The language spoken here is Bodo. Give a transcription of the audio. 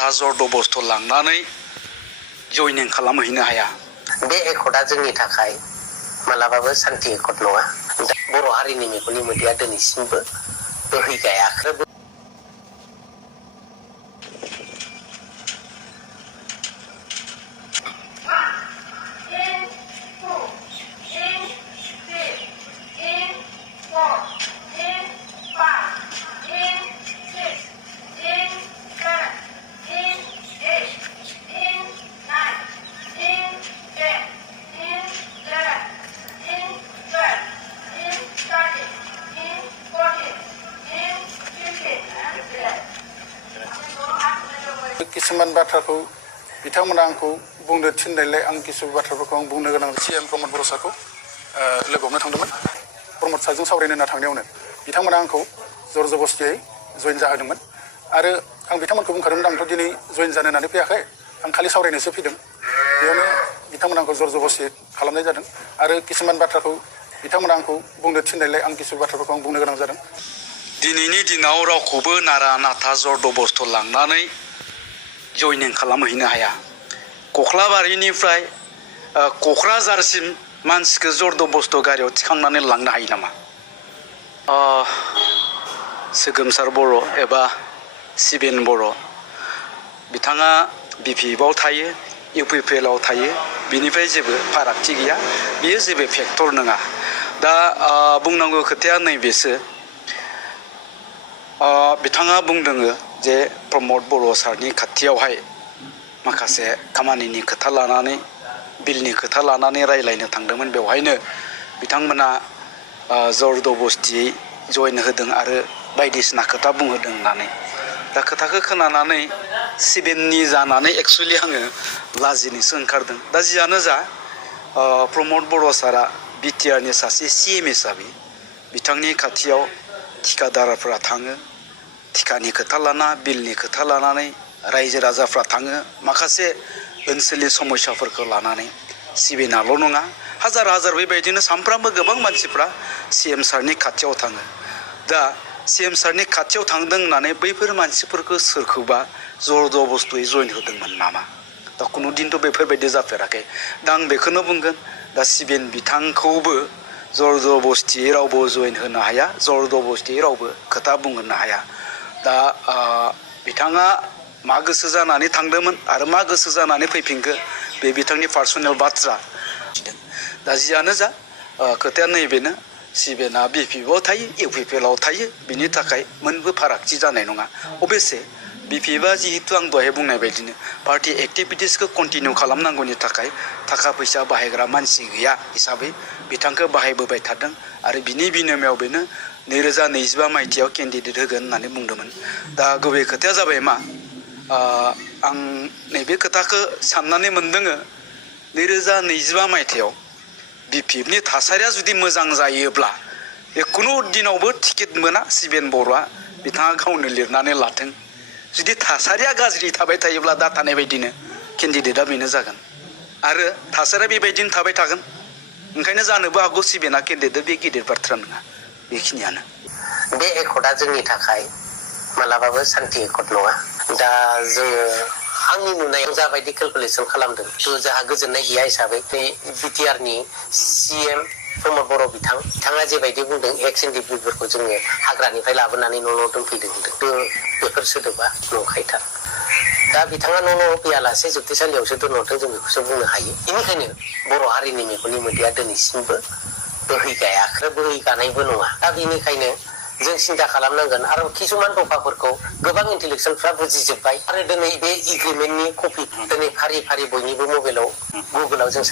नाथा जरदबस्थ' लांनानै जयनिं खालामहैनो हाया। बे एकर्डआ जोंनि थाखाय मालाबाबो सान्थि एकर्ड नङा। बर' हारिनि मेगननि मोदैया दिनैसिमबो बोहैगायाखै। किसुमान बाथ्राखौ बिथांमोना आंखौ बुंनो थिननायलाय आं किसु बाथ्राफोरखौ आं बुंनो गोनां सिएम प्रमद बर' सारखौ लोगो हमनो थांदोंमोन। प्रमद सारजों सावरायनो होनना थांनायावनो बिथांमोना आंखौ जर जबस्तियै जइन जाहोदोंमन आरो आं बिथांमोनखौ बुंखादोंमोन आंथ' दिनै जइन जानो होननानै फैयाखै, आं खालि सावरायनोसो फैदों। बेयावनो बिथांमोना आंखौ जर जबस्ति खालामनाय जादों आरो किसुमान बाथ्राखौ बिथांमोना आंखौ बुंनो थिननायलाय आं किसु बाथ्राफोरखौ आं बुंनो गोनां जादों। दिनैनि दिनाव रावखौबो नारा नाथा जरदबस्थ' लांनानै जयनिं खालामहैनो हाया। कख्लाबारिनिफ्राय क'क्राझारसिम मानसिखौ जरदबस्थ' गारियाव थिखांनानै लांनो हायो नामा? सोगोमसार बर' एबा सिबिन बर' बिथाङा बिपिएफआव थायो, इउपिपिएलआव थायो, बिनिफ्राय जेबो फारागथि गैया, बियो जेबो फेक्टर नङा। दा बुंनांगौ खोथाया नैबेसो, बिथाङा बुंदों जे प्रमद बर' सारनि खाथियावहाय माखासे खामानिनि खोथा लानानै बिलनि खोथा लानानै रायलायनो थांदोंमोन, बेवहायनो बिथांमोना जरदबस्तियै जइन होदों आरो बायदिसिना खोथा बुंहोदों होननानै। दा खोथाखौ खोनानानै सिबिननि जानानै एक्सुवेलि आङो लाजिनोसो ओंखारदों। दा जियानो जा प्रमद बर' सारा बिटिआरनि सासे सिएम हिसाबै बिथांनि खाथियाव थिखादारफ्रा थाङो, थिखानि खोथा लाना बिलनि खोथा लानानै रायजो राजाफ्रा थाङो, माखासे ओनसोलनि समस्याफोरखौ लानानै। सिबिनाल' नङा, हाजार हाजार बेबायदिनो सानफ्रामबो गोबां मानसिफ्रा सिएम सारनि खाथियाव थाङो। दा सिएम सारनि खाथियाव थांदों होननानै बैफोर मानसिफोरखौ सोरखौबा जरदबस्थ'यै जइन होदोंमोन नामा? दा खुनु दिनथ' बेफोरबायदि जाफेराखै। दा आं बेखौनो बुंगोन, दा सिबिन बिथांखौबो जरदबस्तियै रावबो जइन होनो हाया, जरदबस्तियै रावबो खोथा बुंहोनो हाया। दा बिथाङा मा गोसो जानानै थांदोंमोन आरो मा गोसो जानानै फैफिनखो बे बिथांनि पार्सनेल बाथ्रा। दा जियानो जा खोथाया नैबेनो, सिबिएनआ बिपिएफआव थायो, इउपिपिएलआव थायो, बिनि थाखाय मोनबो फारागथि जानाय नङा। अबयसे बिपिएफआ जिहेतु आं दहाय बुंनाय बायदिनो पार्टि एक्टिभिटिसखौ कन्टिनिउ खालामनांगौनि थाखाय थाखा फैसा बाहायग्रा मानसि गैया हिसाबै बिथांखौ बाहायबोबाय थादों आरो बिनि बिनिमयाव बेनो 2025 मायथाइयाव केन्डिडेट होगोन होननानै बुंदोंमोन। दा गुबै खोथाया जाबाय मा, आं नैबे खोथाखौ साननानै मोनदों 2025 मायथाइयाव बिपिएफनि थासारिया जुदि मोजां जायोब्ला बे खुनु दिनावबो टिकेट मोना सिबिएन बर'आ, बिथाङा गावनो लिरनानै लाथों। जुदि थासारिया गाज्रि थाबाय थायोब्ला दा थानाय बायदिनो केन्डिडेटआ बेनो जागोन आरो थासारिया बेबायदिनो थाबाय थागोन। ओंखायनो जानोबो हागौ सिबिएनआ केन्डिडेट, बे गिदिर बाथ्रा नङा। बेखिनियानो। बे एकर्डआ जोंनि थाखाय मालाबाबो सान्थि एकर्ड नङा। दा जोङो आंनि नुनायाव जाबायदि केलकुलेसन खालामदों, जोंहा गोजोननाय गैया हिसाबै बिटिआरनि सिएम प्रमद बर' बिथाङा जेबायदि बुंदों एक्स इन्डिभिजुवेलफोरखौ जोङो हाग्रानिफ्राय लाबोनानै न' दोनफैदों होनदों, बेफोर सोदोबा नंखायथार। दा बिथाङा न' फैयालासे जोबथेसालियावसो दोनहरदों, जों बेखौसो बुंनो हायो। बेनिखायनो बर' हारिनि मेगननि मोदैया दिनैसिमबो बोहैगायाखै, बोहैगानायबो नङा। दा बेनिखायनो जों सिन्था खालामनांगोन आरो किसुमान दफाफोरखौ गोबां इन्टेलेक्सुवेलफ्रा बुजिजोब्बाय आरो दिनै बे एग्रिमेन्टनि कपि दिनै फारि फारि बयनिबो मबाइलाव गुगोलाव जों